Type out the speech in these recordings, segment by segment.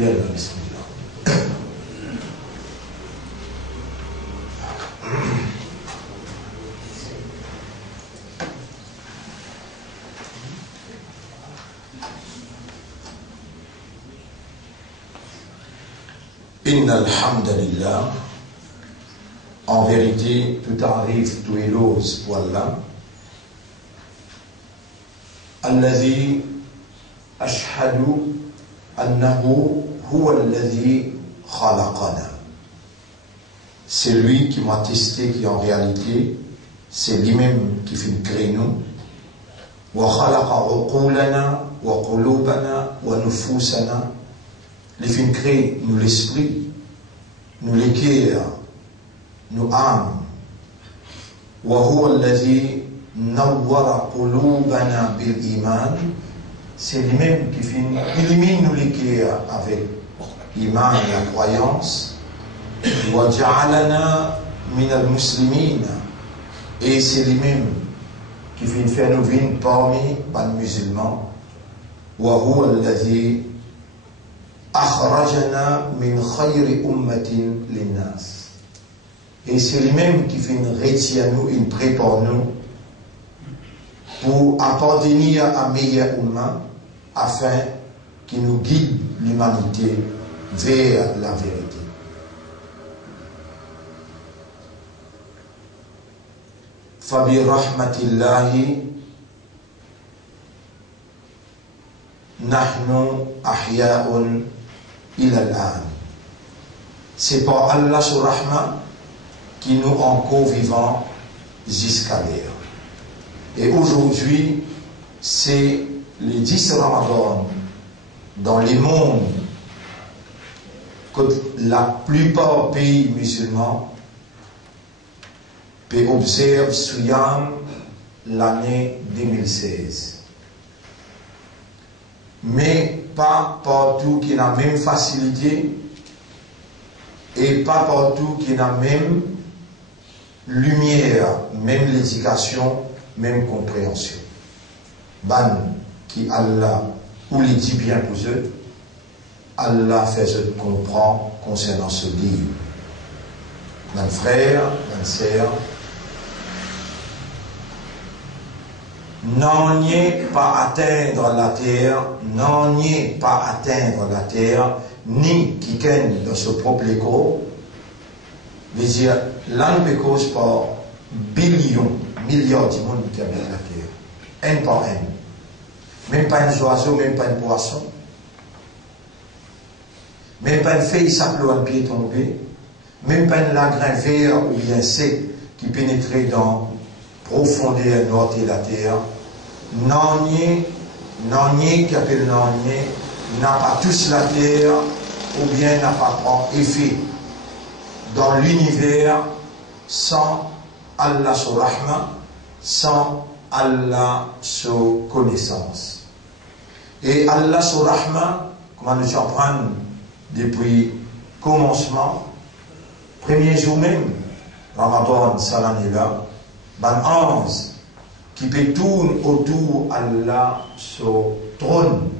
يلا بسم الله. إن الحمد لله. En vérité, tout arrive, tout est rose pour Allah. الذي أشهد أنه هو الذي خلقنا. C'est lui qui m'a attesté qu'en réalité, c'est lui-même qui fait créer nous. وخلق عقولنا وقلوبنا ونفوسنا. Il fait créer nous l'esprit, nous les cœurs, nous âmes. وهو الذي نور قلوبنا بالإيمان. C'est lui-même qui illumine nous les cœurs avec l'iman et la croyance. وَجَعَلَنَا مِنَ الْمُسْلِمِينَ. Et c'est lui-même qui fait nous vivre parmi les musulmans. وَهُوَ الَّذِي أَخْرَجَنَا مِنْ خَيْرِ أُمَّةٍ لِلنَّاسِ. Et c'est lui-même qui fait une retire nous, une prépare nous pour appartenir à meilleur umma, afin qu'il nous guide l'humanité vers la vérité. Fabi rahmatillahi nahnu ahya'un ila al-an. C'est par Allah sur rahma qui nous encore vivants jusqu'à l'heure. Et aujourd'hui, c'est les 10 Ramadan dans les mondes que la plupart des pays musulmans peut observer Siyam l'année 2016. Mais pas partout qui a la même facilité et pas partout qui a la même lumière, même l'éducation, même compréhension. Ban qui Allah ou les dit bien pour eux, Allah fait ce comprendre concernant ce livre. Mon frère, ma sœur, n'en est pas atteindre la terre, n'en est pas atteindre la terre, ni qui gagne dans ce propre écho, veut dire l'un peut cause par billions, milliards de monde qui habitent la terre, un par un. Même pas un oiseau, même pas un poisson, même pas une feuille simple ou un pied tombé, même pas un lagrin vert ou bien sec qui pénétrait dans profondeur nord de la terre. N'en qui appelle n'a pas tous la terre ou bien n'a pas prend effet dans l'univers sans Allah sur rahma, sans Allah sur connaissance. Et Allah sur rahma, comment nous apprendre depuis commencement, premier jour même, Ramadan, Salanila, ban 11, qui peut tourner autour Allah sur trône.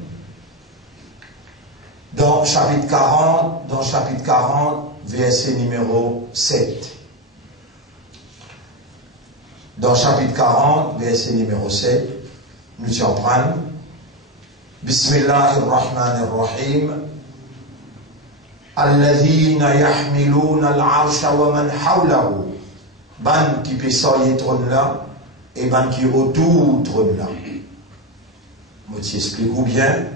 Dans chapitre 40, verset numéro 7. Dans chapitre 40, verset numéro 7, nous y apprenons Bismillahirrahmanirrahim. Alladhina yahmiluna al-arsha wa man hawlahu. Ban qui peut sortir trône là et ban qui autour trône là. Moi t'explique ou bien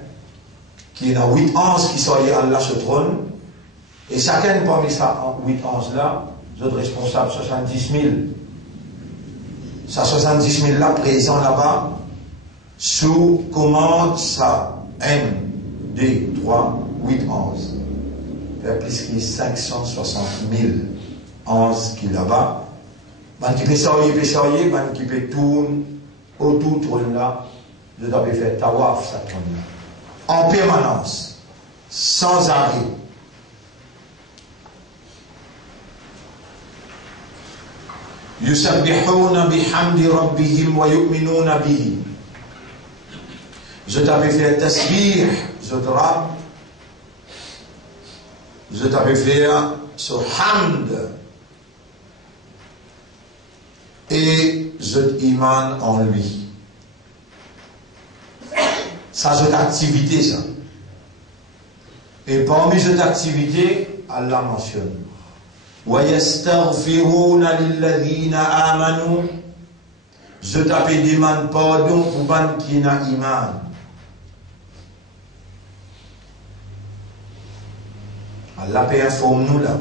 qu'il y a 8 anges qui sortent Allah sur trône et chacun parmi ces 8 anges là, vous êtes responsables 70 000. Ça 70 000 là présents là-bas sous commande ça 1, 2, 3, 8 11. Fait plus que 560 000 anges qui là-bas. Man qui peut sortir, man qui peut tourner autour de trône là, je dois faire tawaf ça trône là. En permanence, sans arrêt. Yusabbihuna bihamdi rabbihim wa yu'minuna bihi. Je t'avais fait tasbih, je t'avais fait ce hamd et je iman en lui. Ça, c'est activité, ça. Et parmi cette activité, Allah mentionne وَيَسْتَغْفِرُونَ لِلَّذِينَ آمَنُوا. Je t'appelle demande pardon pour ban qui n'a iman. Allah peut informer nous là.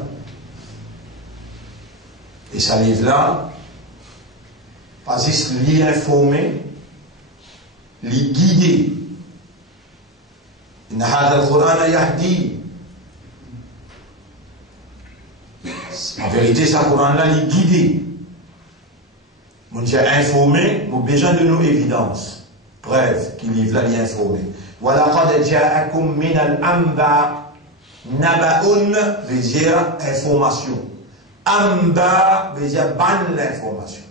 Et ça livre là, pas juste l'y informer, l'y guider. إن هذا القرآن يهدي. En vérité, ce Coran-là, il est guidé. Nous sommes informés, nous avons besoin de nos évidences. Preuve qu'il livre là, il est informé. وَلَقَدْ جَاءَكُمْ مِنَ الْأَنْبَاءِ. Naba'un veut dire information. Amba veut dire ban l'information.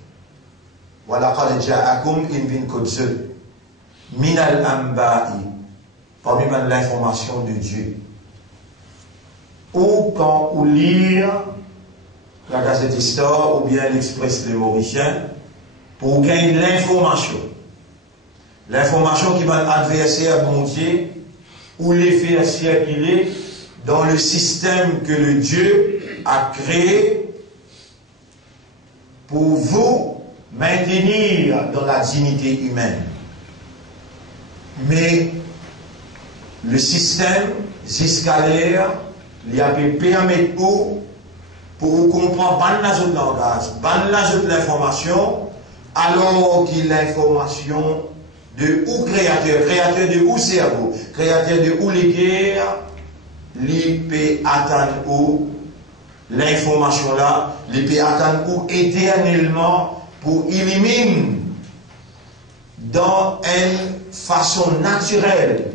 وَلَقَدْ جَاءَكُمْ إِنْ بِنْ كُدْسُ مِنَ الْأَنْبَاءِ. Parmi l'information de Dieu. Ou quand on lit la Gazette Histoire ou bien l'Express Les Mauriciens pour gagner l'information. L'information qui va adverser à bon Dieu ou les faire circuler dans le système que le Dieu a créé pour vous maintenir dans la dignité humaine. Mais le système jusqu'alors, il a pu permettre pour comprendre ban la zone langage, ban la zone l'information, alors qu'il l'information de où créateur de où cerveau, créateur de où les guerres, il peut atteindre où l'information là, il peut atteindre où éternellement pour éliminer dans une façon naturelle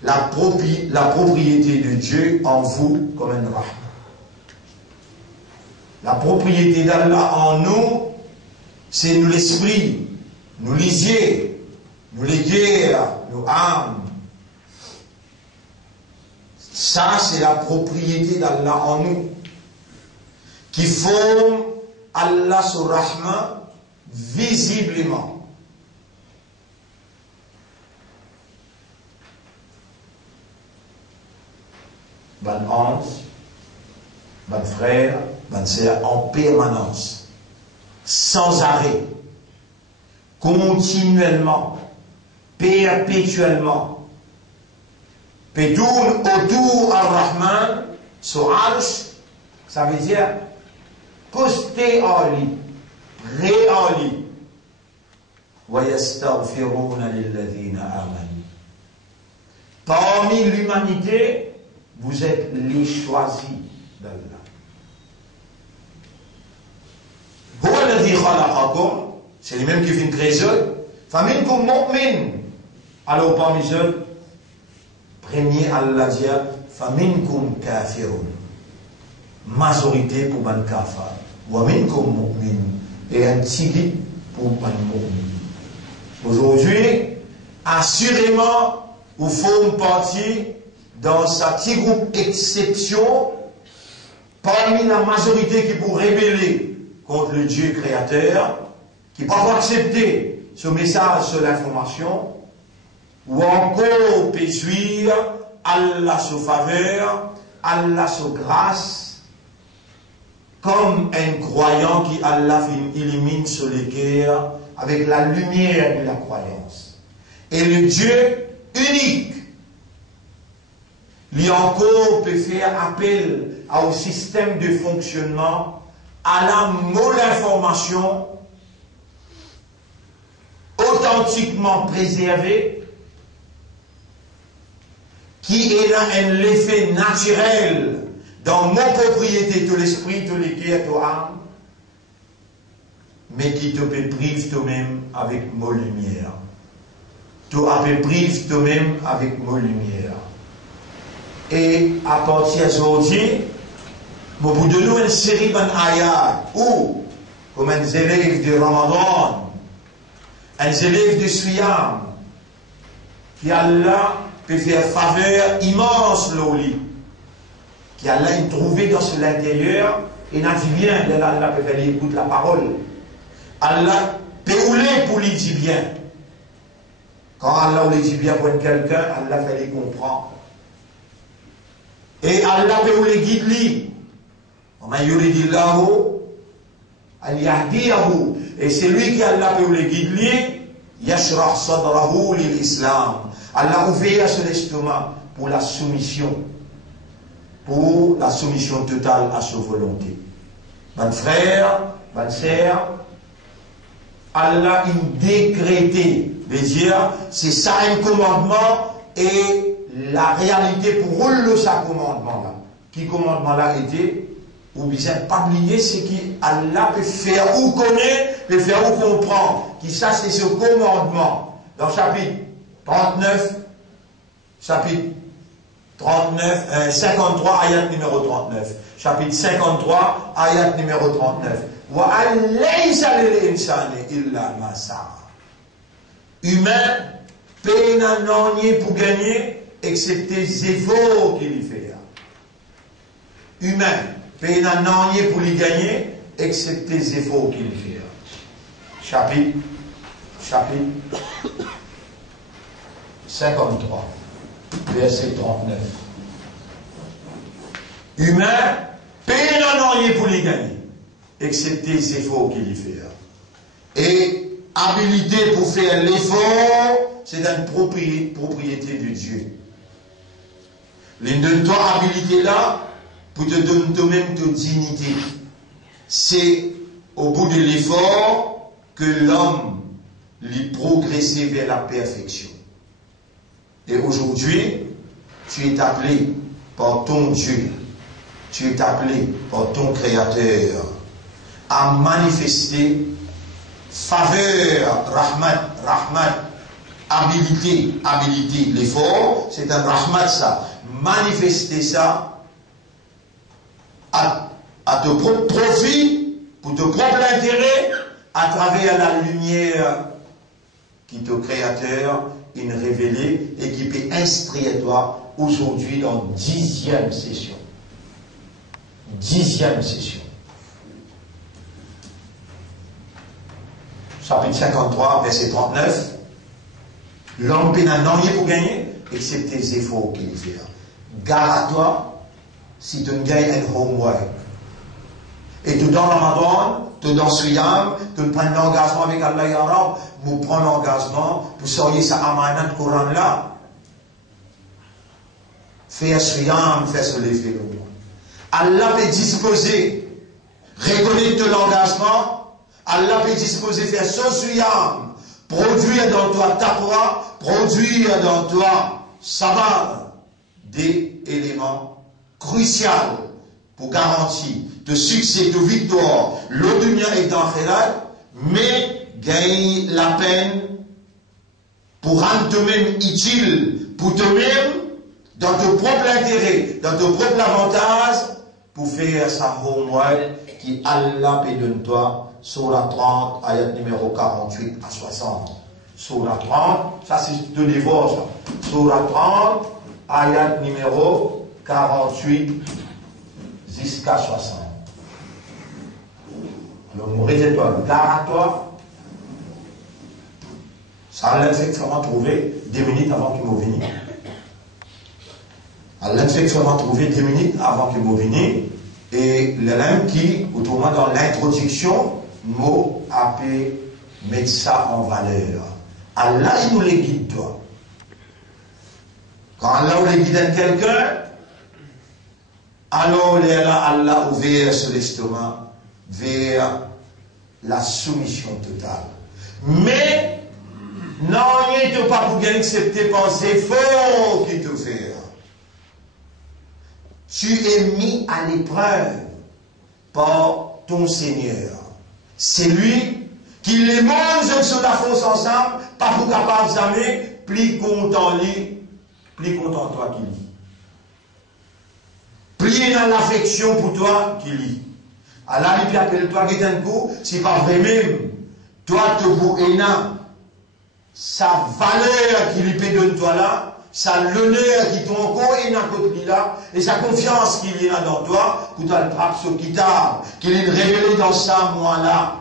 la propriété de Dieu en vous comme un rahma. La propriété d'Allah en nous, c'est nous l'esprit, nous les yeux, nous les guerres, nos âmes. Ça, c'est la propriété d'Allah en nous, qui forme Allah sur rahma visiblement. Ban ange, ban frère, ban sœur, en permanence, sans arrêt, continuellement, perpétuellement, Pétourne autour al-Rahman, sur Arsh, ça veut dire posté en lit, prêt en lit. وَيَسْتَغْفِرُونَ لِلَّذِينَ آمَنُوا. Parmi l'humanité, Vous êtes les choisis d'Allah. C'est lui-même qui vient créer eux. Faminkum mu'min. Alors parmi eux, premier Allah dit, faminkum kafirun. Majorité pour ban kafar. Wa minkum mu'min. Et un petit pour ban mu'min. Aujourd'hui, assurément, vous faites partie dans ce petit groupe exception parmi la majorité qui pour rébeller contre le Dieu créateur, qui ne peut pas accepter ce message sur l'information, ou encore peut suivre Allah sa faveur, Allah sa grâce, comme un croyant qui Allah illumine sur les cœurs avec la lumière de la croyance. Et le Dieu unique, lui encore peut faire appel au système de fonctionnement, à la molle information authentiquement préservée, qui est là un effet naturel dans nos propriétés, de l'esprit, de l'équerre, de l'âme, mais qui te peut prive toi-même avec mon lumière. Tu te prive toi-même avec mon lumière. Et à partir d'aujourd'hui, nous vous donnons une série d'ayats où, comme un élève de Ramadan, un élève de Siyam, qui Allah peut faire faveur immense l'oli, qui Allah est trouvé dans l'intérieur, et n'a dit bien, Allah peut faire écouter la parole. Allah peut rouler pour lui dire bien. Quand Allah lui dit bien pour quelqu'un, Allah fait les comprendre. Et Allah peut les guider. Et c'est lui qui Allah peut les guider. Yashrah sadrahu l'islam. Allah ouvert son estomac pour la soumission. Pour la soumission totale à sa volonté. Mon frère, ma sœur, Allah a décrété de dire, c'est ça un commandement et la réalité pour rouler ce commandement-là. Qui commandement-là était, ou bien pas oublier, c'est qu'Allah peut faire ou connaître, peut faire ou comprendre. Qui ça, c'est ce commandement. Dans chapitre 39, 53, ayat numéro 39. Chapitre 53, ayat numéro 39. Humain, peine à n'en pour gagner, excepté les efforts qu'il y fait. Humain, peine à n'en pour les gagner, excepté les efforts qu'il y fait. Chapitre 53, verset 39. Humain, peine à n'en pour les gagner, excepté les efforts qu'il y fait. Et habilité pour faire l'effort, c'est une propriété de Dieu. L'une de toi habilité là, pour te donner toi-même ta dignité. C'est au bout de l'effort que l'homme lui progresser vers la perfection. Et aujourd'hui, tu es appelé par ton Dieu, tu es appelé par ton Créateur à manifester faveur, rahmat, habilité, l'effort, c'est un rahmat ça. Manifester ça à ton propre profit, pour ton propre intérêt, à travers la lumière qui ton Créateur il révélé et qui peut instruire toi aujourd'hui dans 10e session. 10e session. Chapitre 53, verset 39. L'homme n'a rien pour gagner, excepté les efforts qu'il fait. Gare à toi, si tu gagnes un homework. Et tout dans Ramadan, tout dans Siyam, tu prends l'engagement avec Allah Yarab, vous prenez l'engagement pour sortir sa amanat de Coran là. Faire Siyam, faire ce l'effet de moi. Allah peut disposer, reconnaître l'engagement, Allah peut disposer faire ce Siyam, produire dans toi taqwa, produire dans toi sabar, des éléments crucial pour garantir de succès, de victoire, le dunya est dans Akhirat, mais gagne la peine pour rendre toi-même utile, pour toi-même, dans ton propre intérêt, dans ton propre avantage, pour faire sa homework qui Allah peut donner toi, Surah 30, ayat numéro 48 à 60. Surah 30, ça c'est de divorce. Surah 30, ayat numéro 48 jusqu'à 60. Alors, mourir-toi, garde-toi. Ça a effectivement trouvé 2 minutes avant qu'il m'ait venu. Elle a effectivement trouvé 2 minutes avant qu'il m'ait venu. Et l'élève qui, autrement dans l'introduction, mot a pu mettre ça en valeur. Allah, il nous les guide, toi. Quand Allah nous les guide quelqu'un, alors Allah ouvert sur l'estomac vers la soumission totale. Mais, non, il n'est pas pour accepter par ses efforts qu'il te fait. Tu es mis à l'épreuve par ton Seigneur. C'est lui qui les mange sur la force ensemble, pas pour capable jamais, plus content lui, plus content toi qui lit. Plus dans l'affection pour toi qui lit. Allah lui appelle toi qui est un coup, c'est pas vrai même. Toi te vous énorme. Sa valeur qui lui peut donner toi là, sa l'honneur qui t'ont encore et n'a côté là, et sa confiance qu'il y a dans toi, que tu as le trappe sur kitab, qu'il est révélé dans ça, moi là.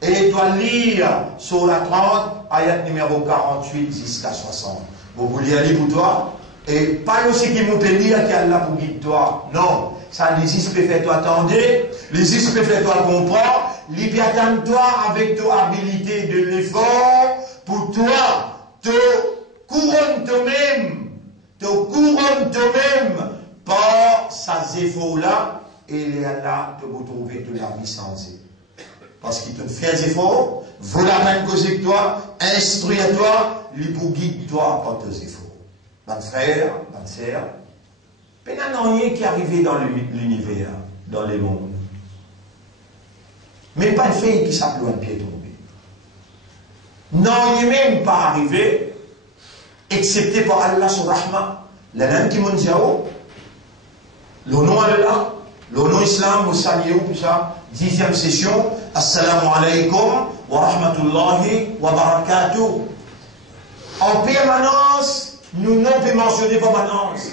Et tu dois lire sur la 30, ayat numéro 48 jusqu'à 60. Vous voulez aller pour toi, et pas aussi qui m'ont lire qui est là pour guider toi. Non, ça les peut faire toi attendre, les peut faire toi comprendre, les peut attendre toi avec ta habilité de l'effort, pour toi, te couronne toi-même par ces efforts-là, et il est là de vous trouver de la vie sans eux. Parce qu'il te fait des efforts, vaut la même cause que toi, instruis-toi, lui pour guide-toi par tes efforts. Mon frère, ma sœur, il n'y a rien qui est arrivé dans l'univers, dans le monde. Mais pas une fille qui s'appelle un pied tombé. Non, il n'est même pas arrivé, excepté par Allah sur Rahma. L'un qui m'a dit, le nom Allah, le nom Islam, vous saluez tout ça. 10e session. Assalamu alaikum wa rahmatullahi wa barakatuh. En permanence, nous n'avons pas mentionné permanence.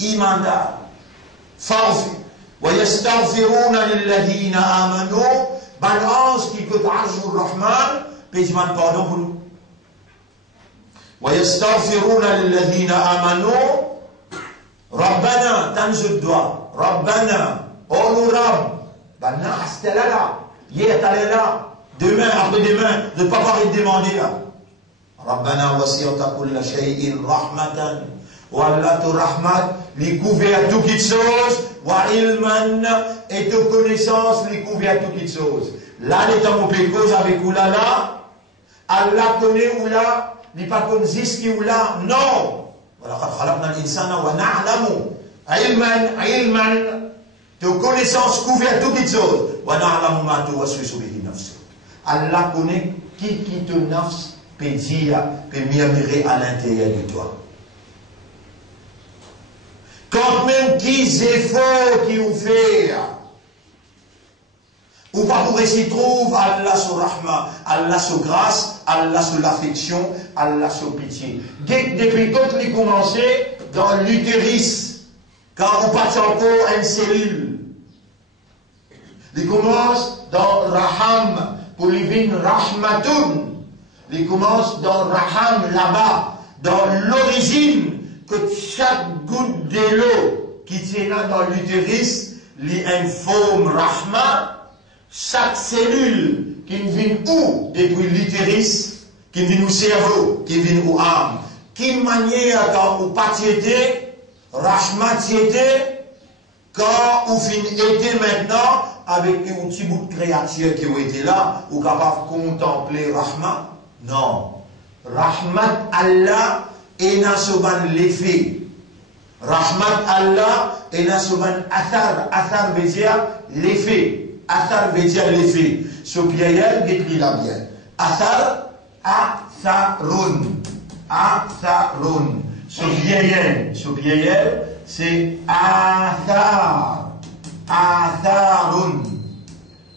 Imanda. Farfi. Wa yastaghfiruna lilladhina amanu. Balance qui peut arjou Rahman. Paiement pardon pour nous. وَيَسْتَغْفِرُونَ لِلَّذِينَ آمَنُوا رَبَّنَا تنزل دعاء رَبَّنَا قولوا رَبّ بَنَا c'était là hier t'allais là demain après-demain ne pas pouvoir y demander là رَبَّنَا وَسِعْتَ كُلَّ شَيْءٍ رَحْمَةً وَاللَّهُ رَحْمَةً les couverts toutes les choses وَعِلْمًا et de connaissance les couverts toutes les choses là les temps où les causes avec oulala Allah connaît oula n'est pas qu'on existe ou là, non. De connaissance couverte toutes les choses. Allah connaît qui te nafs peut dire, peut murmurer à l'intérieur de toi. Quand même qui efforts qui vous fait, ou pas pour s'y trouve Allah sur Rahma, Allah sur grâce, Allah sur l'affection, Allah sur pitié. Depuis quand il commencé dans l'utérus, quand on passe encore une cellule, il commence dans Raham, pour lui venir Rahmatoun, il commence dans Raham là-bas, dans l'origine, que chaque goutte de l'eau qui tient dans l'utérus, lui informe Rahma. Chaque cellule qui vient où depuis l'utérus, qui vient au cerveau, qui vient aux âme, qui manière quand vous patiété, Rahma tiété, quand vous finissez maintenant avec un petit bout de créature qui ont été là, vous capable de contempler Rahma. Non. Rahmat Allah est dans ce ban l'effet. Rahmat Allah et na souvent athar. Athar veut dire l'effet. Athar veut dire l'effet. Ce piayel décrit la bien. Athar, atharun. Atharun. Ce piayel, c'est athar. Atharun.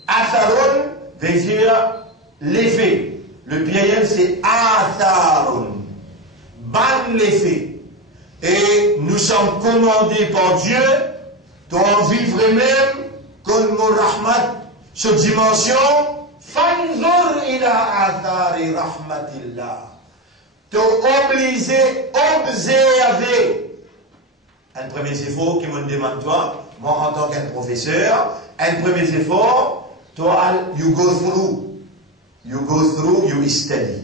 Atharun veut dire l'effet. Le piayel, c'est atharun. Ban l'effet. Et nous sommes commandés par Dieu d'en vivre même comme mon rahmat, cette dimension. Fanzur ila athari rahmatillah. T'observer. Un premier effort qui me demande toi, moi en tant qu'un professeur, un premier effort, toi, you go through, you study.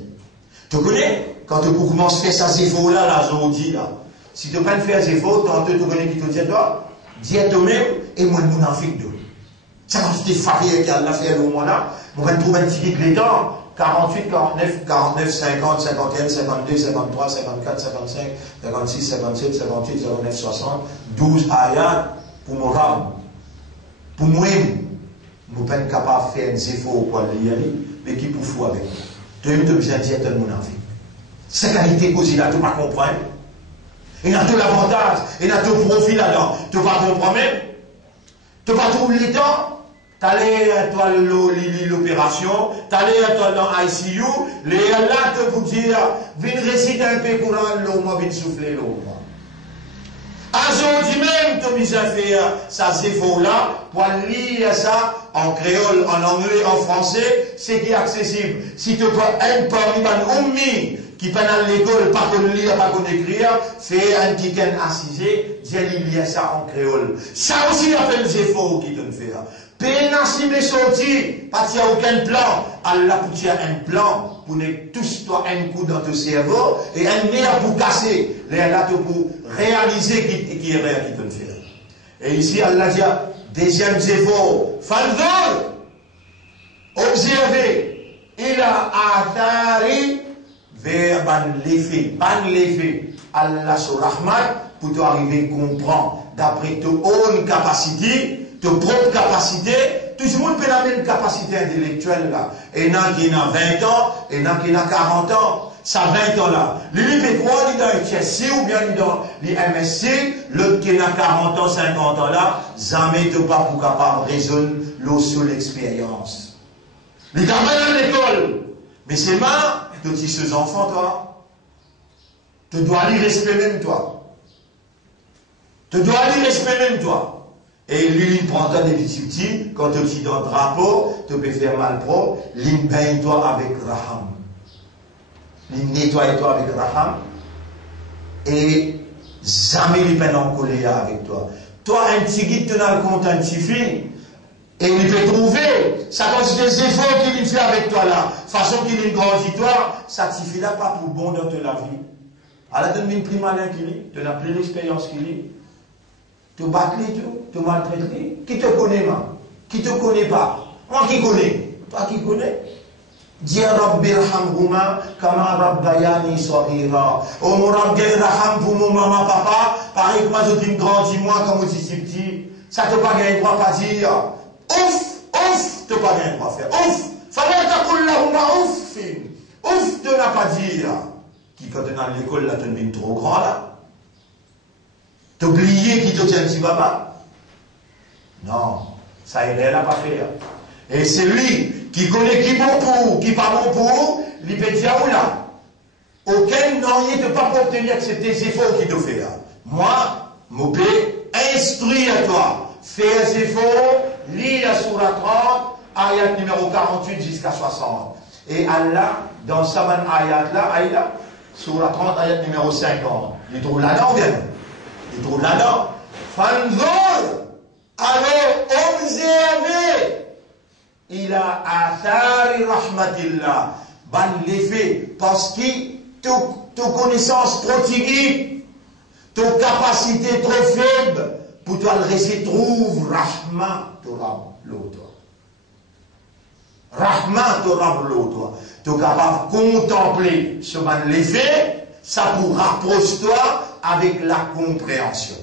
Tu connais, quand tu commences à faire ces efforts-là, là, aujourd'hui, là, si tu ne peux pas faire ces efforts, tu connais qui te dit toi, dis à toi-même, et moi, je m'en fais d'eux. Ça, quand tu t'es faré qui a fait au moment là, on va trouver un petit peu les temps, 48, 49, 50, 51, 52, 53, 54, 55, 56, 57, 58, 09, 60, 12 ayats pour mon rame. Pour moi, je ne suis pas capable de faire des efforts pour aller, mais qui pour fou avec moi. Tu as besoin de dire tout le monde en fait. Cette qualité cause il a tout pas comprendre. Il a tout l'avantage, il a tout le profit là-dedans. Tu ne vas pas comprendre même. Tu ne vas pas trouver le temps. Tu allais à l'opération, tu allais dans l'ICU, là te vous dire, viens réciter un peu courant, l'eau, moi, viens souffler l'eau. Aujourd'hui même, tu as besoin de faire ça, ces faux-là, pour lire ça en créole, en anglais, en français, c'est qui est accessible. Si tu vois un parmi un ummi qui peut aller à l'école, pas qu'on lire, pas qu'on écrire, fais un petit assisé, dis lire ça en créole. Ça aussi, appelle les efforts qui te fait. Pénassim est sorti, parce qu'il n'y a aucun plan. Allah pour tirer un plan, pour ne tous toi un coup dans ton cerveau, et un nerf pour casser, là pour réaliser qui est réel qui te fait. Et ici, Allah dit, deuxième effort, Fanzor, observez, il a athari vers ban l'effet, Allah sur Rahman, pour te arriver à comprendre, d'après ton own capacité, de propre capacité, tout le monde peut avoir une capacité intellectuelle là. Et il y en a qui a 20 ans, et il y en a qui a 40 ans. Ça 20 ans là. Lui, il fait quoi? Il est dans le HSC ou bien il est dans les MSC, l'autre qui a 40 ans, 50 ans là, jamais de pas pour capable de résoudre l'eau sur l'expérience. Il est quand même à l'école. Mais c'est marrant, tu dis ces enfants, toi. Tu dois aller respecter même toi. Tu dois aller respecter même toi. Et lui, il prend des petits, quand tu es dans le drapeau, tu peux faire mal propre, il baigne-toi avec Raham. Il nettoie-toi avec Raham. Et jamais il peine en colère avec toi. Toi, un petit guide, tu as le compte, un petit fille, et il peut trouver, ça consiste des efforts qu'il fait avec toi là, façon qu'il est grandi toi, ça ne suffit là pas pour bon dans ta vie. Alors, tu as une plus malin qu'il est, tu n'as plus l'expérience qu'il est. Tu bats tout, tu maltraites. Qui te connaît, moi? Qui te connaît pas? Moi qui connais. Toi qui connais? Dis Rabbi Rahamhuma, kama Rabbayani Sohira. Oh mon Rabbi Raham pour mon maman, papa, pareil que moi je dis grandis-moi comme je suis petit. Ça te pas gagner droit pas dire. Ouf, te pas gagner droit faire. Ouf, fallait t'accoler là, ouf, te n'a pas dire. Qui quand tu es dans l'école là, tu deviens trop grand là. T'oublier qui te tient petit papa? Non, ça il n'a pas fait. Et c'est lui qui connaît qui bon pour, qui pas bon pour, il peut dire où là. Aucun n'en est de pas pour obtenir que c'est tes efforts qui te fait. Moi, mon père, instruis à toi. Fais des efforts, lis la Sourate 30, ayat numéro 48 jusqu'à 60. Et Allah, dans sa bonne ayat là, ayat, Sourate 30, ayat numéro 50. Il trouve là-dedans, bien. Il trouve là-dedans. Fanzor, alors observez. Il a athari rahmatillah. Ban l'effet. Parce que ton connaissance trop tigui, ton capacité trop faible, pour toi le rester trouve rahma torab l'autre. Rahma torab l'autre. Tu es capable de contempler ce ban l'effet, ça pour rapprocher toi avec la compréhension.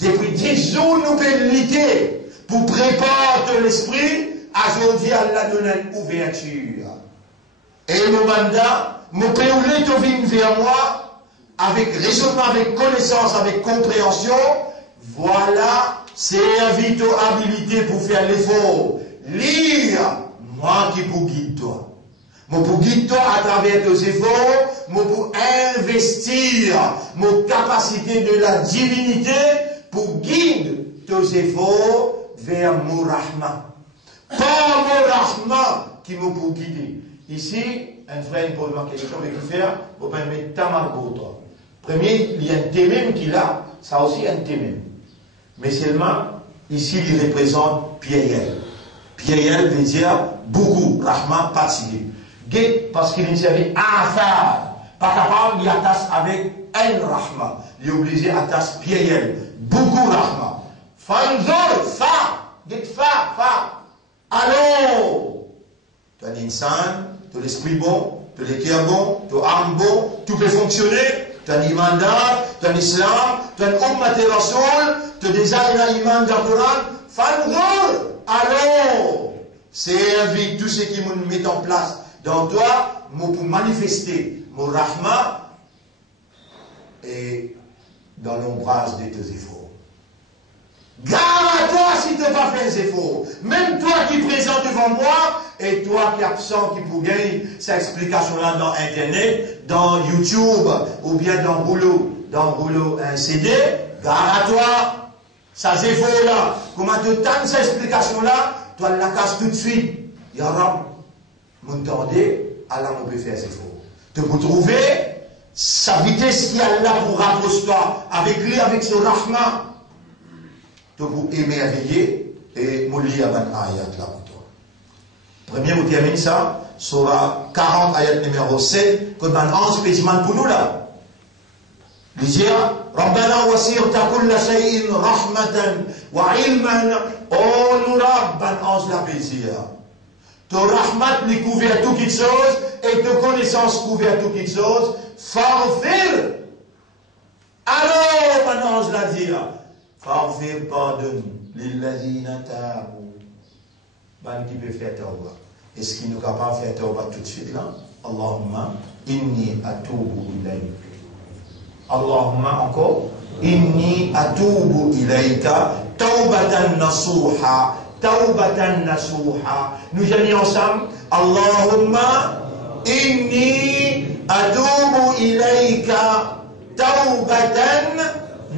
Depuis 10 jours, nous pouvons lutter pour préparer l'esprit. Aujourd'hui, Allah donne une ouverture. Et mon mandat, mon père vient vers moi, avec raisonnement, avec connaissance, avec compréhension. Voilà, c'est ton habilité pour faire l'effort. Lire, moi qui pour guide toi. Moi pour guide toi à travers tes efforts, moi pour investir mon capacité de la divinité pour guider tes efforts vers mon rahma. Pas mon rahma qui m'a pour guider. Ici, un frère me pose ma question, mais qui faire, vous pouvez mettre tamargo toi. Premier, il y a un témim qu'il a, ça aussi un témim. Mais seulement, ici, il représente Pierre. Pierre veut dire beaucoup, rahma, fatigué. Parce qu'il y avait affaire. Pas capable, il attache avec un rahma. Il est obligé d'attacher Pierre. Beaucoup rahma. Fanzor, fa. Allons. Tu as l'insan, tu as l'esprit bon, tu as le cœur bon, tu as l'âme bon, tout peut fonctionner. Tu as l'iman d'Ar, tu as l'islam, tu as l'ummat et rasoul, tu as déjà l'iman du Coran. Fanzor, allons. C'est avec tout ce qui me met en place dans toi, pour manifester mon rahma et dans l'ombrage de tes efforts. Garde à toi si tu vas faire des efforts. Même toi qui es présent devant moi, et toi qui es absent, qui pour gagner cette explication-là dans Internet, dans YouTube, ou bien dans Boulot, un CD, garde à toi. Ces efforts-là, comment tu donnes cette explication-là, toi la casse tout de suite. Ya Rab, m'entendez, Allah on peut faire ses efforts. Tu peux trouver sa vitesse qui est là pour rapprocher toi avec lui, avec ce rahma. Tu peux émerveiller et moulir avec un ayat là pour toi. Premier, vous terminez ça, Surah 40, ayat numéro 7, que dans 11 pétiments pour nous là. Il dit, Rabbana wasirta kulla shay'in rahmatan wa ilman, oh nous Rabban 11 la plaisir. Ton rahmat les couvert toutes les choses et ton connaissance couvert toutes les choses. Farfir. Alors, maintenant, je l'ai dit, farfir, pardonne. Lilladina tabu. Ben, qui peut faire tawba? Est-ce qu'il nous est capable de faire tawba tout de suite là? Allahumma, inni atubu ilayk. Allahumma, encore. Inni atubu ilayka. Tawbatan nasuha. Tawbatan nasuha. Nous allons ensemble. Allahumma inni atubu ilayka. Tawbatan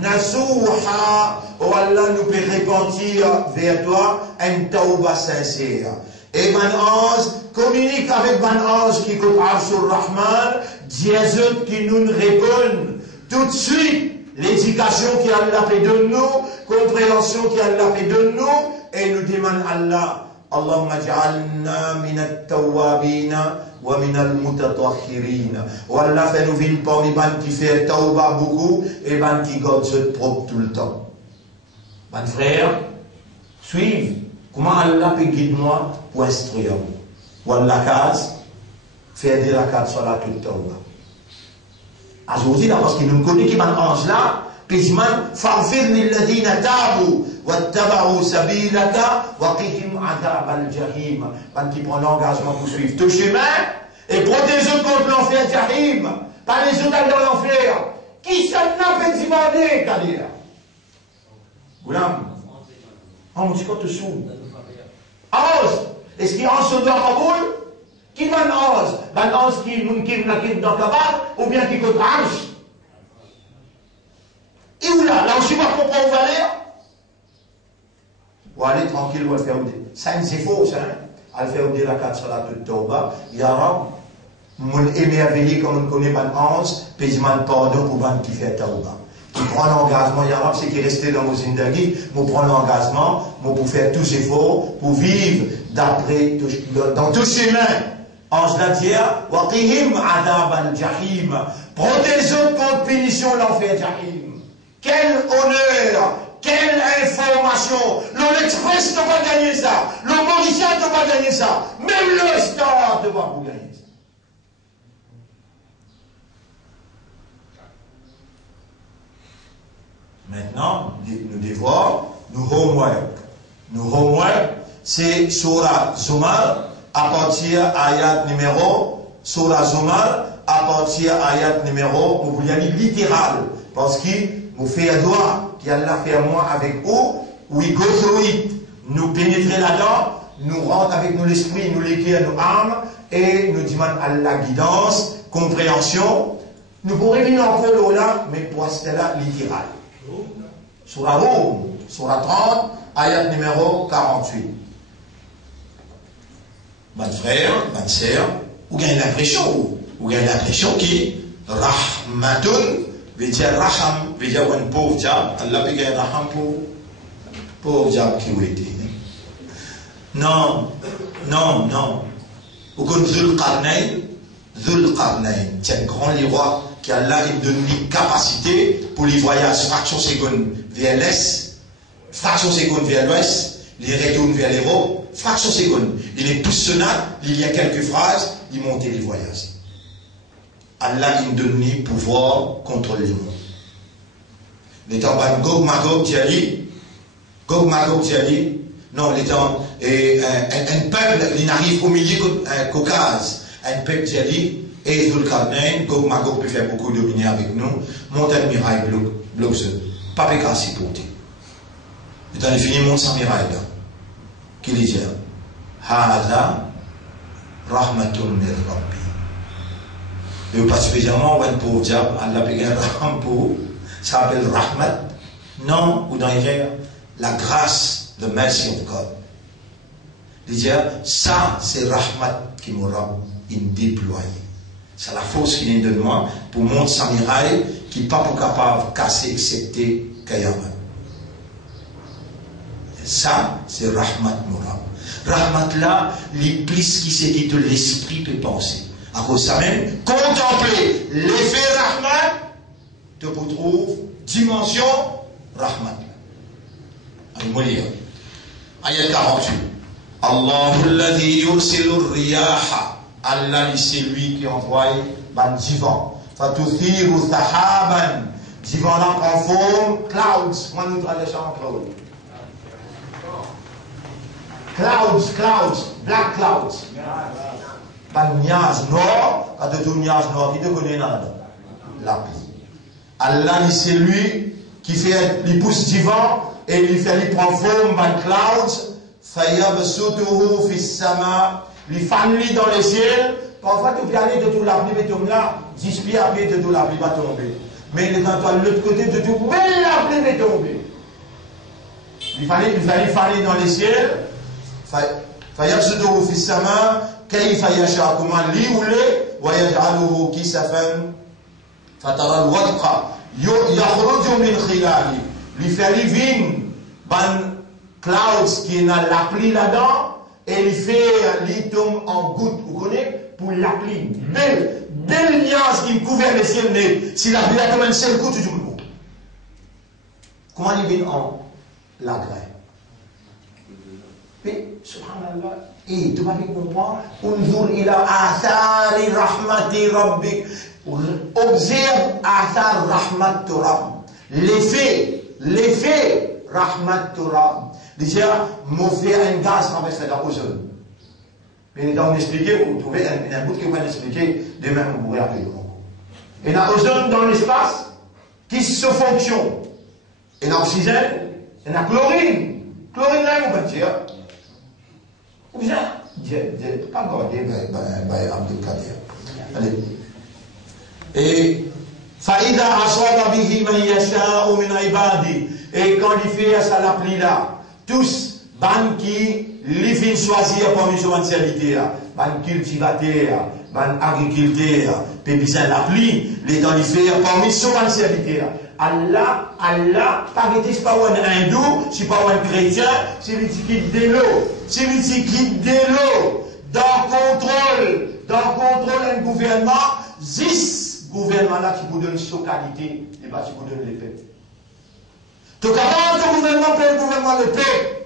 nasuha. Oh Allah nous peut repentir vers toi un tawba sincère. Et mon ange communique avec mon ange qui compte sur Rahman. Dieu qui nous répond tout de suite. L'éducation qui Allah fait de nous, compréhension qui Allah fait de nous, et nous demande Allah, Allahumma ja'alna minat tawwabina wa minal mutatahhirina. Ou Allah fait nous vivre parmi les qui fait tawba beaucoup et les qui gardent ce propre tout le temps. Mes frères, suivez comment Allah peut guider moi pour instruire vous. Ou Allah case, faire des rakats sur la toute tawba. Aujourd'hui, là, parce qu'il nous connaît qui m'a ange là, puis il m'a farfir lilladina tabu, wattaba'u sabilaka, wa qihim adab al-jahim. Quand il prend l'engagement pour suivre tout chemin, et protège contre l'enfer jahim, pas les autres dans l'enfer. Qui s'en a fait demander, Kadir? Goulam. On me dit qu'on te sous. Ange, est-ce qu'il y a un ange dans Kaboul? Qui va l'ange? L'ange qui mounkir nakir dans Kabar ou bien qui compte ange? Et où là? Là où je ne comprends pas où va aller? Ou aller tranquille, ou aller faire des. Ça, c'est faux, ça. Aller faire des rakats sur la toute tauba. Ya Rab, mon émerveillé comme on connaît mon ange, puis mon pardon pour mon qui fait tauba. Qui prend l'engagement, Ya Rab, c'est qui est resté dans vos zindagi, moi prends l'engagement, moi pour faire tous ces efforts, pour vivre d'après, dans tout chemin. Ange la dia, wa qihim adab al-jahim. Protège-nous contre punition l'enfer jahim. Quel honneur, quelle information. L'Express ne peut pas gagner ça. Le Mauricien ne peut pas gagner ça. Même le Star ne peut pas gagner ça. Maintenant, nous devons, nous homework, c'est Surah Zumar, à partir ayat numéro, Surah Zumar, à partir ayat numéro, vous voulez dire littéral, parce que vous faites un doigt, qu'Allah fait moi avec vous, we go through it, nous pénétrer là-dedans, nous rentrons avec nous l'esprit, nous l'écrire nos âmes, et nous demandons à la guidance, compréhension. Nous pourrions venir encore là, mais pour rester là, littéral. Surah Rum, Surah 30, ayat numéro 48. Mon frère, ma soeur, vous avez l'impression qui Rahmatun, veut dire Raham, veut dire un pauvre diable. Allah veut dire Raham pour pauvre diable qui vous était. Non. Vous connaissez Dhul Qarnayn, c'est un grand roi qui Allah il donne une capacité pour les voyages fraction seconde vers l'est, fraction seconde vers l'ouest, il retourne vers l'Europe, fraction seconde. Il est tout sonate, il y a quelques phrases, il monte les voyages. Allah il donne le pouvoir contre les mondes. Les temps Gog Magog Tiali, non, les temps, un peuple, il arrive au milieu Caucase, un peuple Tiali, et Dhul Qarnayn, Gog Magog peut faire beaucoup dominer avec nous, montagne miraille bloque ce, pas pécasse pour dire. Et dans les finis, monte sans miraille là, qui lui dit, Hada Rahmatun min Rabbi. Et pas spécialement, un pauvre diable, Allah peut gagner un pauvre, ça s'appelle Rahmat. Non, ou dans les la grâce, the mercy of God. Il dit, ça, c'est Rahmat qui m'aura déployé. C'est la force qui vient de moi pour monter sa miraille qui n'est pas capable de casser, excepté Kayama. Ça, c'est Rahmat Mourab. Rahmat là, les plus qui s'est dit de l'esprit peut penser. À cause de ça même, contempler l'effet Rahmat, te retrouve dimension Rahmat. Allez, moi lire. Ayat 48. Allahu alladhi yursilu riyaha. Allah, c'est lui qui envoie ban divan. Fatuthiru sahaban. Divan là en forme clouds. Moi, nous traduisons en cloud. Clouds, black clouds. Ban nuage noir. Quand tu dis nuage noir, qui te connaît nada? La pluie. Allah, c'est lui qui fait les pousses divan et il fait les prend forme ban clouds. Fayabsutuhu fis sama. Les familles dans les ciels, parfois tu peux aller de tout la pluie, mais tu là, 10 pieds après de tout la pluie va tomber. Mais les gens de l'autre côté de tout, mais la pluie va tomber. Il fallait dans les ciels, Fayabsutuhu fis sama, kayfa yasha, comment liouler, wa yaj'aluhu kisafan, fatara al-wadqa, yakhruju min khilali, il fallait venir, ban clouds qui n'a la pluie là-dedans, et il fait l'itum en goutte, vous connaissez, pour l'appli. Belle nuage qui couvre le ciel net. Si la pluie a comme un seul coup, tu dis bon. Comment il vient en la graine? Mais, subhanallah, et tu vas bien comprendre, unzur ila athari rahmati rabbik. Observe athar rahmat rabb. L'effet rahmat rabb. Déjà, m'ont fait un gaz en fait dans l'ozone. Mais dans l'expliquer, vous trouvez un bout que vous pouvez expliquer, demain vous pourrez appeler. Et dans l'ozone dans l'espace, qui se fonctionne. Et dans l'oxygène, et dans la chlorine. Chlorine là, vous pouvez dire. Ou bien, pas encore dit, Abdul Kadir. Allez. Et, Faïda aswaba bihi man yasha'u min ibadi. Et quand il fait ça la pluie là, tous, ban qui les fin choisir parmi son spécialité, ban cultivateur, ban agriculteur, pépisin la pluie, les temps l'hiver parmi son spécialité. Allah, pas un hindou, c'est pas un chrétien, c'est lui qui quitte de l'eau. C'est lui qui quitte de l'eau. Dans le contrôle d'un gouvernement, 10 gouvernements là qui vous donnent sa qualité, et pas qui vous donnent l'épée. Donc avant que le gouvernement paye le gouvernement le paie.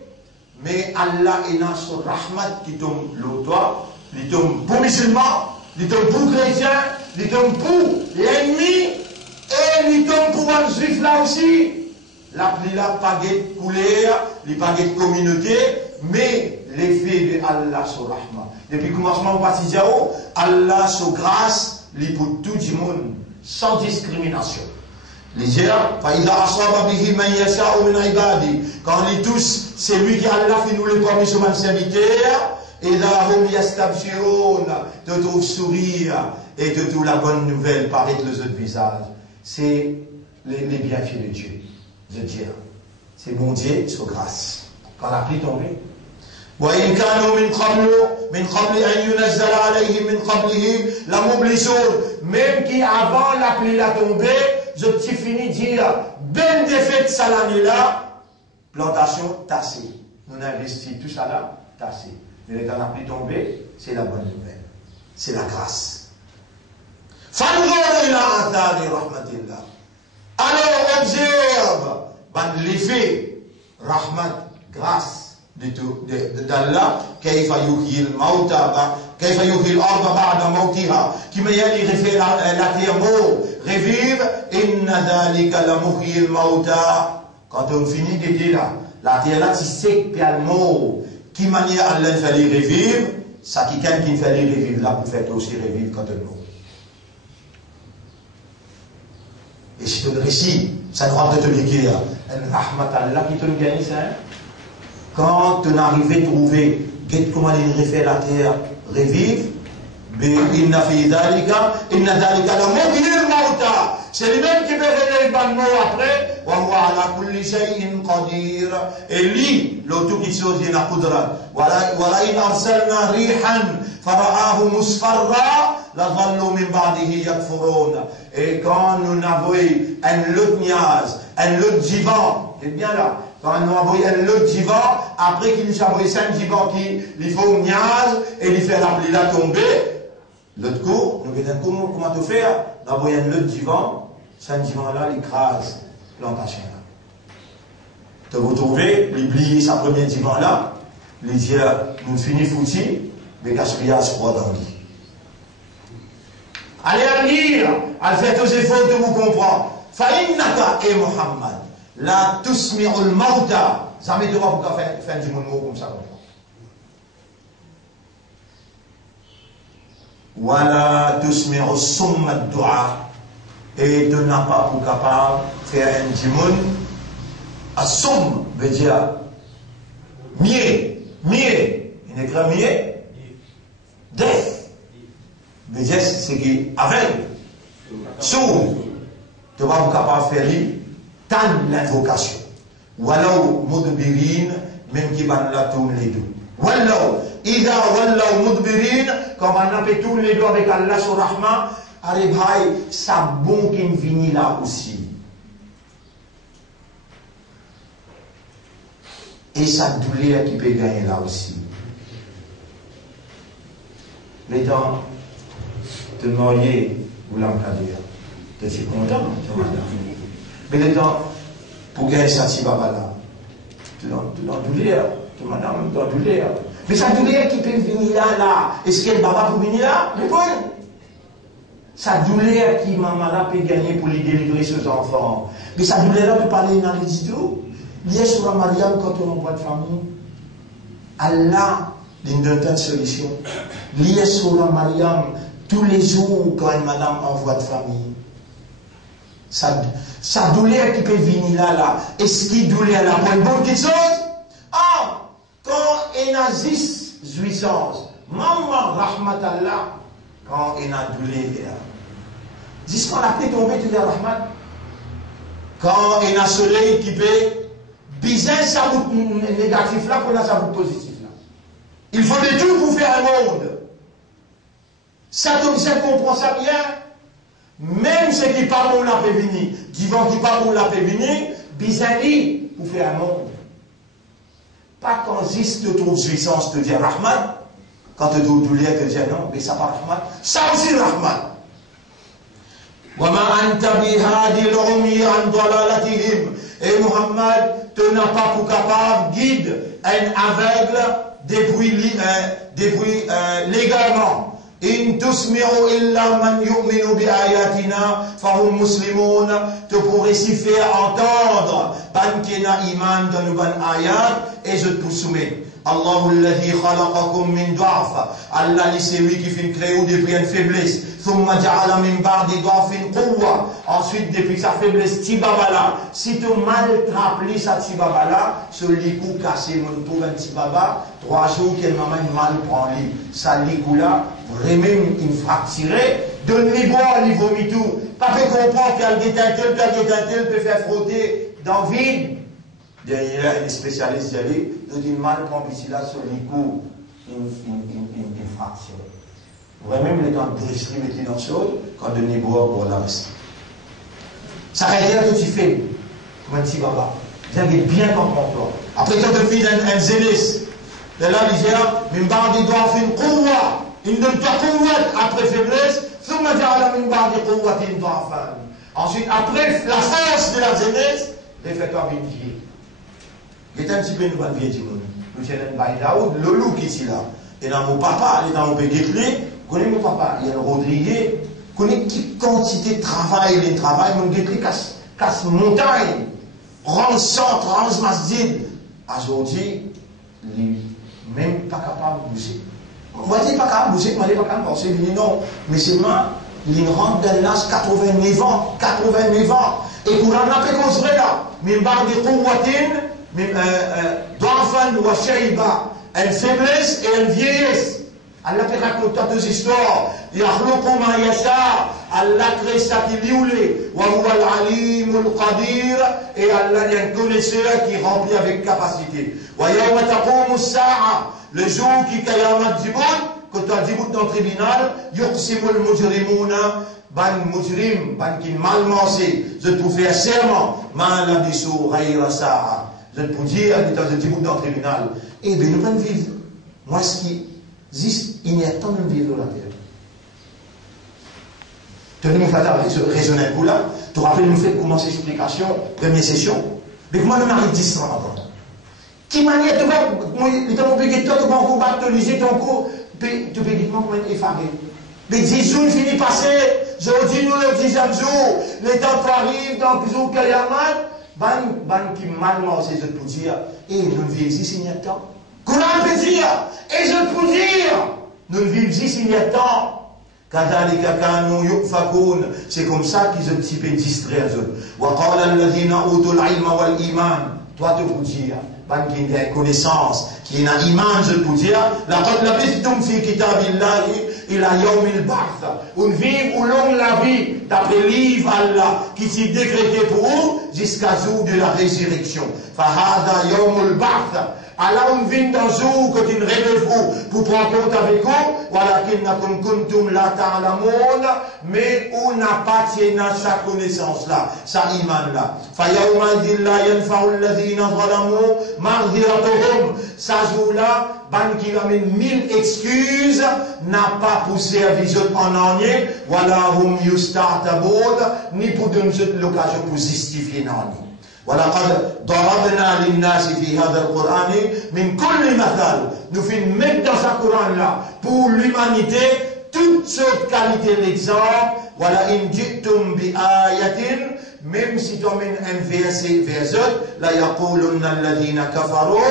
Mais Allah est dans son rahmat qui tombe l'autre, il tombe pour musulmans, il tombe pour chrétiens, il tombe pour l'ennemi, et il tombe pour un juif là aussi. la pluie là, pas de couleur, il pas de communauté, mais l'effet de Allah sur Rahma. Depuis le commencement au Batidiao, Allah sur grâce, il pour tout le monde, sans discrimination. Les dire, quand on tous, c'est lui qui Allah fait nous les promis sur ma serviteur, et là, te trouve sourire et te trouve la bonne nouvelle paraître les autres visages. C'est les bienfaits de Dieu. De Dieu. C'est bon Dieu, sur grâce. Quand la pluie tombe. وإن كانوا من قبل أن ينزل عليهم من قبله لمبلسون. Même qui avant la pluie la tombée, je t'ai fini de dire, ben défaite ça l'année là, plantation tassée. Nous investissons tout ça là, tassé. Mais quand la pluie tombée, c'est la bonne nouvelle. C'est la grâce. Alors observe l'effet, rahmat, grâce d'Allah, كيف يحيي الموتى كيف يحيي الأرض بعد موتها كما يلي refait la terre mort revivre إن ذلك لمحيي الموتى. Quand on finit de dire là, la terre là, tu sais que elle mort, qui manière Allah fait les revivre, ça qui quelqu'un qui fait les revivre là pour faire aussi revivre quand on mort. Et si tu le récit, ça ne rentre te dire, rahmat Allah qui te le gagne ça. Quand tu n'arrives à trouver comment il refait la terre revivre, c'est lui-même qui peut réveiller le mot après. Et lui, l'autre qui chose il a coudra. Et quand nous avons un autre niaz, un autre divan, c'est bien là. Quand nous avons un autre divan, après qu'il nous a envoyé 5 divans qui il faut un niaz et il fait la pluie là tomber, l'autre coup, nous disons comment te faire? Nous avons un autre divan, 5 divans là, il écrase plantation là. De vous trouver, l'oublier sa première divan là, lui dire, nous finissons foutu, mais gaspillage froid dans le lit. Allez à lire, à faire tous efforts de vous comprendre. Fa'innaka et Muhammad. La tusmi'ul mauta. Jamais de voir pour faire du mot comme ça. Wala tusmi'ul summa dua. Et tu n'as pas pour capable de faire un djimoun. Assum veut dire mieux. Il écrit mieux. Def. Veut dire c'est qui aveugle. Sourd. Tu n'as pas pour capable de faire tant l'invocation. Walau mudbirin, même qui va la tourner les deux. Walau, ida walau mudbirin, comme on a fait tourner les deux avec Allah sur Rahman, arrive ça bon qui finit là aussi. Et sa douleur qui peut gagner là aussi. Les dents, de noyer, vous l'encadrez. Tu es content, mais les dents, pour gagner ça, si baba là, tu dois douleur, tu madame doit douleur. Mais sa douleur qui peut venir là, est-ce qu'elle baba pour venir là? Réponds. Sa douleur qui maman là peut gagner pour lui délivrer ses enfants. Mais sa douleur là peut parler dans les idiots. Lié sur la Mariam quand on envoie de famille. Allah, il donne une solution. Lié sur la Mariam tous les jours quand une madame envoie de famille. Sa douleur qui peut venir là, est-ce qu'il douleur là pour une bonne chose? Ah, quand il a 10 jouissances, maman rahmat Allah, quand il a douleur, dis qu'on a fait tomber tout le rahmat. Quand il a soleil qui peut bizarre ça vous négatif là pour la ça vous positif là. Il faut de tout pour faire un monde. Ça comprend ça bien. Même ceux qui parlent on l'a fait venir, divin qui parlent on l'a fait venir, bizarre pour faire un monde. Pas quand existe trop de puissance de dire Rahman, quand tu dois douleur de dire non, mais ça pas Rahman, ça aussi Rahman. Et Muhammad, tu n'as pas pour capable guide un aveugle débrouille légalement. In tusmi'u illa man yu'minu bi ayatina fahum muslimun. Te pourrais si faire entendre ban kena iman dans nos ban ayat et je te soumets. Allahu alladhi khalaqakum min du'af. Allah c'est lui qui fait créer depuis une faiblesse. Thumma ja'ala min ba'di du'afin quwwa. Ensuite depuis sa faiblesse tibabala. Si tu mal rappelé sa tibabala, ce likou cassé mon pour un tibaba, 3 jours qu'elle m'a mal prend lit. Ça likou là vraiment une fracturée, de niveau à niveau tout. Pas fait comprendre qu'elle peut faire frotter dans le vide. Derrière, les spécialistes y allaient, nous disent mal prend ici là sur les coups, une fracture. Vraiment, les temps de distribuer dans le sol, quand de niveau pour la rester. Ça reste que tu fais, comme un petit baba. Vous avez bien comprendre. Après, quand tu fais un zélès, de là, il dit, mais il doit faire une courroie. Il donne ta courroie après faiblesse, ensuite, après la force de la jeunesse, il fait comme une vie. Il est un petit peu une bonne vie, nous sommes là, le loup qui est là. Et dans mon papa, il est dans mon péguétlé, vous connaissez mon papa, il y a le Rodriguez, vous connaissez quelle quantité de travail, il travaille, mon guétlé casse montagne, range centre, range masjid. Aujourd'hui, il n'est même pas capable de bouger. On va dire pas capable de bouger, on va dire pas capable de penser, il dit non, mais c'est moi, il rentre dans l'âge 89 ans, 89 ans, et pour en appeler qu'on se là, mais il parle de Kouwatin, d'enfant ou Shaïba, une faiblesse et une vieillesse. Allah te raconte 2 histoires. Yakhluqu ma yasha, Allah crée ça qu'il voulait. Wa huwa al-alim al-qadir, et Allah est un connaisseur qui remplit avec capacité. Wa yawma taqumu as-sa'a, le jour qui Qayamat Djibout, quand tu as Djibout dans le tribunal, yuqsimu al-mujrimuna, ban mujrim, ban qui mal mangé, je te fais un serment, ma labisu ghayra sa'a. Je te dire, quand tu as Djibout dans le tribunal, eh bien nous allons vivre. Moi, ce qui existe, il y a tant de vivre sur la terre. Tenez-nous fatal, raisonner un coup là, tu te rappelles, nous fait commencer l'explication, première session, mais comment le mari dit ça avant? Qui manière, tu vas combattre, tu liser ton cours, tu peux dire comment effaré. Mais 10 jours finit passer, je dis nous le 10e jour, les temps arrivent, dans le jour Kayamat, ban qui mal mangé, je peux dire, et nous ne vivons ici, il y a temps. Qu'on peut dire, et je peux dire, nous ne vivons ici, il y a temps. C'est comme ça qu'ils ont un petit peu distrait. Toi, tu peux dire, qui a une connaissance, qui a une iman, je peux dire, on vit ou l'on la vie, d'après le livre Allah, qui s'est décrété pour vous, jusqu'à jour de la résurrection. Allah, on vient dans jour que tu ne rêves vous pour prendre compte avec vous, mais on n'a pas tenu sa connaissance là, sa iman là. Sa jour là, ban qui amène 1000 excuses, n'a pas poussé à vision en ennui, ni pour donner l'occasion pour justifier l'ennui. ولقد ضربنا للناس في هذا القرآن من كل مثل. Nous finissons mettre dans ce Coran là pour l'humanité toute cette qualité d'exemple. Voilà, in jitum bi ayatin, même si tu amènes un verset vers eux, la yaqulunna alladhina kafaru,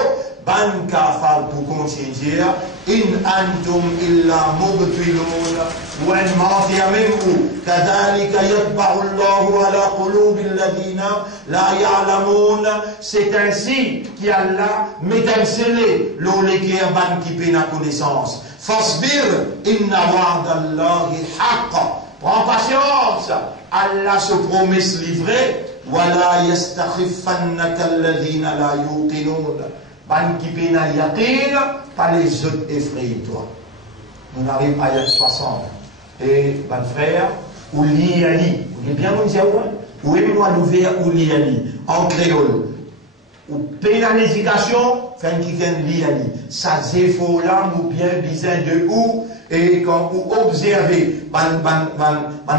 ban kafar pour continuer, in antum illa mubtilun, ou un menti à même où, kadhalika yatba'u Allahu ala qulubi alladhina la ya'lamun. C'est ainsi qu'Allah met un scellé, l'oleke ban qui peine la connaissance. Fasbir, inna wa'dallahi haqq. Prends patience, Allah se promet se livrer. Wala yastakhifannaka alladhina la yuqinun. Ban qui peine à yaqin, pas les autres effraye-toi. On arrive à ayat 60. Et, ban frère, ou liali. Vous voulez bien vous dire où est moi l'ouvert ou liali, en créole. Ou pénalisation, fin qui vient liali. Ça zéfo là, ou bien bizarre de où, et quand vous observez,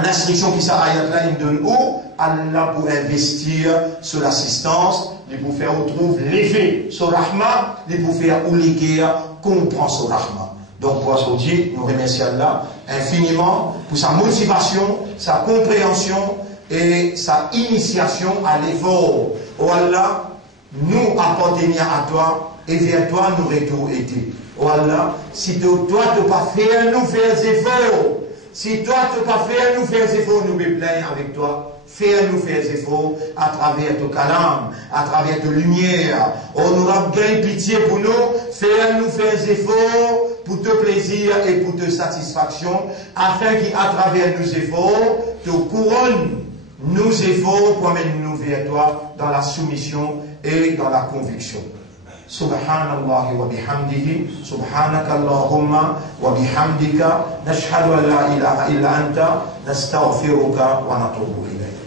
l'instruction qui s'arrête là, il donne où, Allah pour investir sur l'assistance, il pour faire retrouver l'effet sur Rahma, il pour faire oublier comprendre sur Rahma. Donc, pour aujourd'hui, nous remercions Allah infiniment pour sa motivation, sa compréhension et sa initiation à l'effort. Oh Allah, nous appartenons à toi et vers toi nous retournons été. Oh Allah, si toi tu pas faire nous faire des efforts, si toi tu pas faire nous faire des efforts, nous me plaignons avec toi. Fais-nous faire des efforts à travers ton calame, à travers ta lumière. On nous a gagné pitié pour nous. Fais-nous faire des efforts pour te plaisir et pour te satisfaction, afin qu'à travers nos efforts, te couronne nos efforts pour amener-nous vers toi dans la soumission et dans la conviction. Subhanallah wa bihamdihi, subhanaka Allahumma wa bihamdika, nashhadu an la ilaha illa anta, nastaghfiruka wa natubu ilayk.